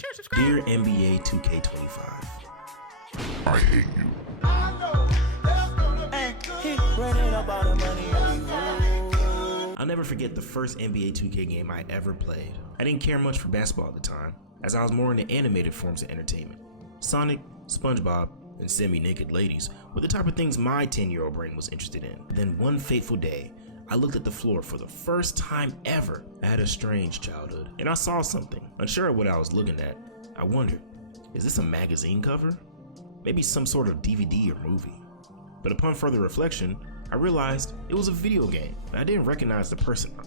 share, subscribe. Dear NBA 2K25, I hate you. I'll never forget the first NBA 2K game I ever played. I didn't care much for basketball at the time, as I was more into animated forms of entertainment. Sonic, SpongeBob, and semi-naked ladies were the type of things my 10-year-old brain was interested in. Then one fateful day, I looked at the floor for the first time ever. I had a strange childhood, and I saw something. Unsure of what I was looking at, I wondered, is this a magazine cover? Maybe some sort of DVD or movie. But upon further reflection, I realized it was a video game. I didn't recognize the person on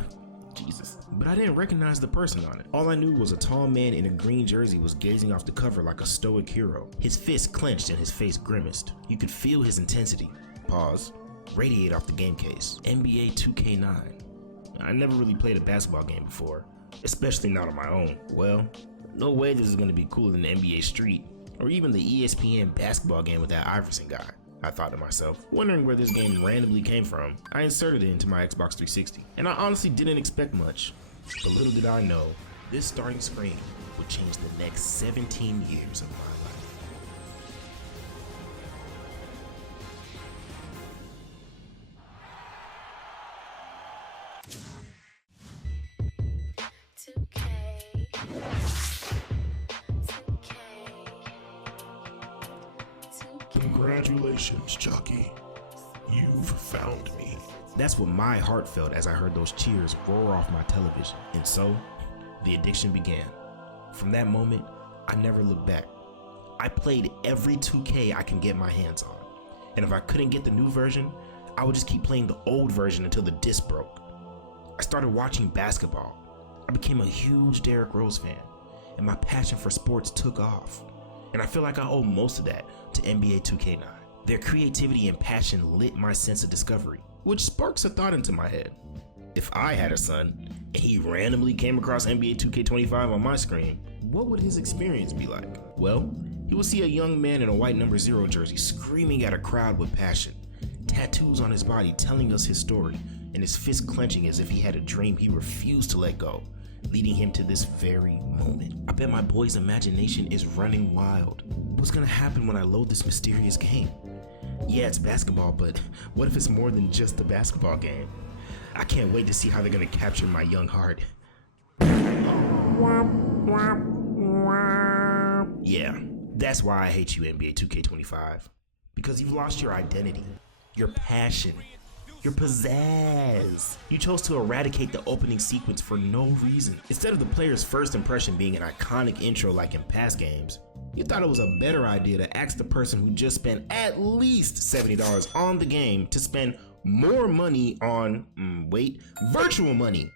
it. Jesus. But I didn't recognize the person on it. All I knew was a tall man in a green jersey was gazing off the cover like a stoic hero. His fist clenched and his face grimaced. You could feel his intensity, pause, radiate off the game case. NBA 2K9. I never really played a basketball game before, especially not on my own. Well, no way this is going to be cooler than the NBA Street, or even the ESPN basketball game with that Iverson guy, I thought to myself. Wondering where this game randomly came from, I inserted it into my Xbox 360, and I honestly didn't expect much. But little did I know, this starting screen would change the next 17 years of my life. Congratulations, Chucky. You've found me. That's what my heart felt as I heard those cheers roar off my television. And so, the addiction began. From that moment, I never looked back. I played every 2K I can get my hands on. And if I couldn't get the new version, I would just keep playing the old version until the disc broke. I started watching basketball. I became a huge Derrick Rose fan, and my passion for sports took off. And I feel like I owe most of that to NBA 2K9. Their creativity and passion lit my sense of discovery, which sparks a thought into my head. If I had a son, and he randomly came across NBA 2K25 on my screen, what would his experience be like? Well, he would see a young man in a white number 0 jersey screaming at a crowd with passion, tattoos on his body telling us his story, and his fist clenching as if he had a dream he refused to let go, leading him to this very moment. I bet my boy's imagination is running wild. What's gonna happen when I load this mysterious game? Yeah, it's basketball, but what if it's more than just a basketball game? I can't wait to see how they're gonna capture my young heart. Yeah, that's why I hate you, NBA 2K25. Because you've lost your identity, your passion, your pizzazz. You chose to eradicate the opening sequence for no reason. Instead of the player's first impression being an iconic intro like in past games, you thought it was a better idea to ask the person who just spent at least $70 on the game to spend more money on, virtual money.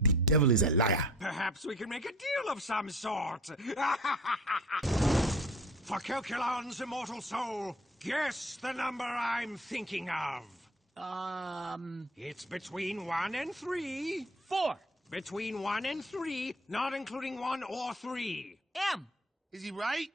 The devil is a liar. Perhaps we can make a deal of some sort. For Calculon's immortal soul, guess the number I'm thinking of. It's between 1 and 3. 4. Between 1 and 3, not including 1 or 3. M. Is he right?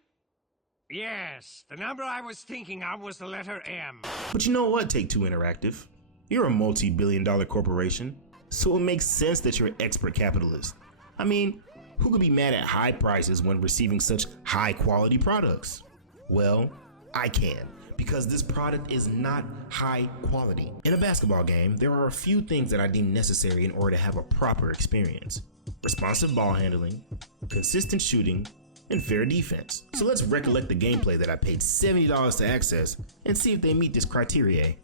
Yes, the number I was thinking of was the letter M. But you know what, Take-Two Interactive? You're a multi-billion-dollar corporation, so it makes sense that you're an expert capitalist. I mean, who could be mad at high prices when receiving such high-quality products? Well, I can, because this product is not high quality. In a basketball game, there are a few things that I deem necessary in order to have a proper experience. Responsive ball handling, consistent shooting, and fair defense. So let's recollect the gameplay that I paid $70 to access and see if they meet this criteria.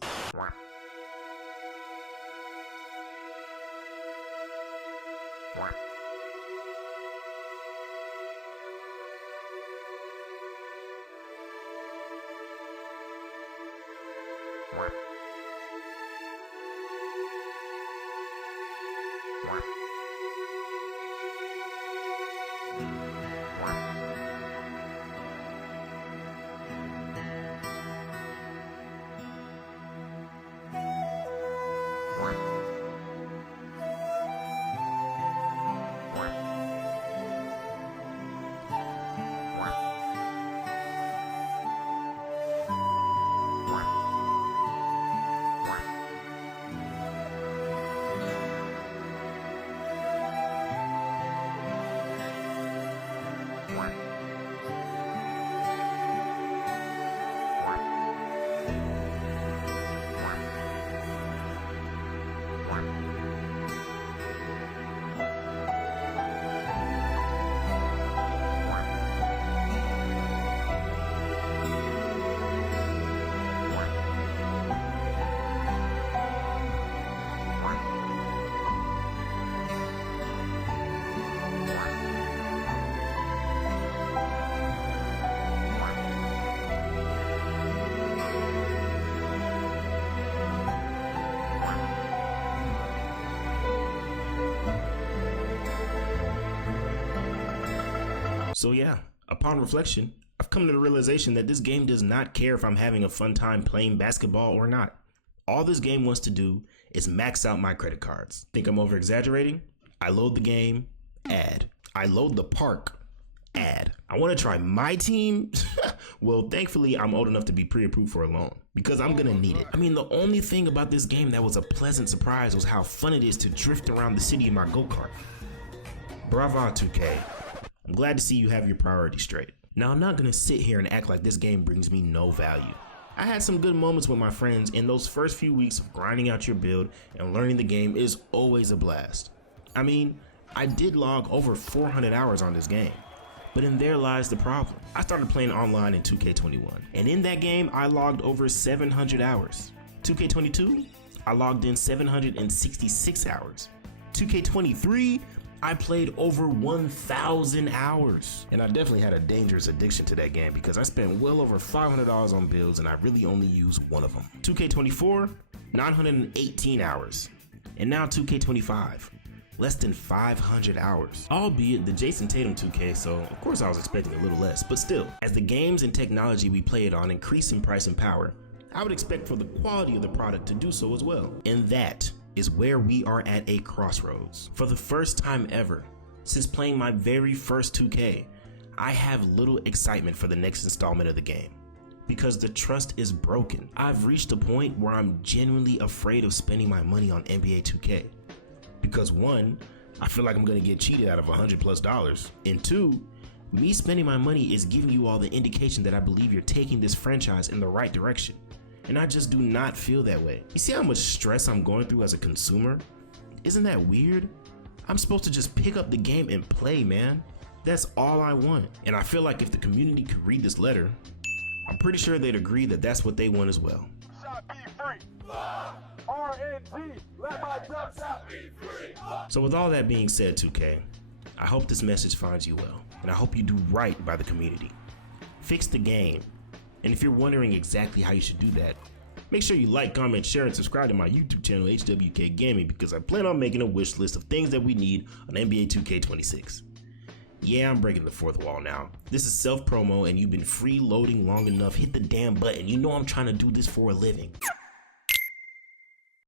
So yeah, upon reflection, I've come to the realization that this game does not care if I'm having a fun time playing basketball or not. All this game wants to do is max out my credit cards. Think I'm over exaggerating? I load the game, add. I load the park, add. I want to try my team. Well, thankfully, I'm old enough to be pre-approved for a loan because I'm gonna need it. I mean, the only thing about this game that was a pleasant surprise was how fun it is to drift around the city in my go-kart. Bravo, 2K. I'm glad to see you have your priorities straight. Now, I'm not gonna sit here and act like this game brings me no value. I had some good moments with my friends, and those first few weeks of grinding out your build and learning the game is always a blast. I mean, I did log over 400 hours on this game, but in there lies the problem. I started playing online in 2K21, and in that game, I logged over 700 hours. 2K22, I logged in 766 hours. 2K23, I played over 1,000 hours. And I definitely had a dangerous addiction to that game because I spent well over $500 on builds and I really only used one of them. 2K24, 918 hours. And now 2K25, less than 500 hours. Albeit the Jason Tatum 2K, so of course I was expecting a little less, but still, as the games and technology we play it on increase in price and power, I would expect for the quality of the product to do so as well. And that is where we are at a crossroads. For the first time ever, since playing my very first 2K, I have little excitement for the next installment of the game because the trust is broken. I've reached a point where I'm genuinely afraid of spending my money on NBA 2K because one, I feel like I'm gonna get cheated out of $100+, and two, me spending my money is giving you all the indication that I believe you're taking this franchise in the right direction. And I just do not feel that way. You see how much stress I'm going through as a consumer? Isn't that weird? I'm supposed to just pick up the game and play, man. That's all I want. And I feel like if the community could read this letter, I'm pretty sure they'd agree that that's what they want as well. Shot be free. RNG, let my jump shot be free. So with all that being said, 2K, I hope this message finds you well, and I hope you do right by the community. Fix the game. And if you're wondering exactly how you should do that, make sure you like, comment, share, and subscribe to my YouTube channel, HWK Gaming, because I plan on making a wish list of things that we need on NBA 2K26. Yeah, I'm breaking the fourth wall now. This is self-promo, and you've been freeloading long enough. Hit the damn button. You know I'm trying to do this for a living.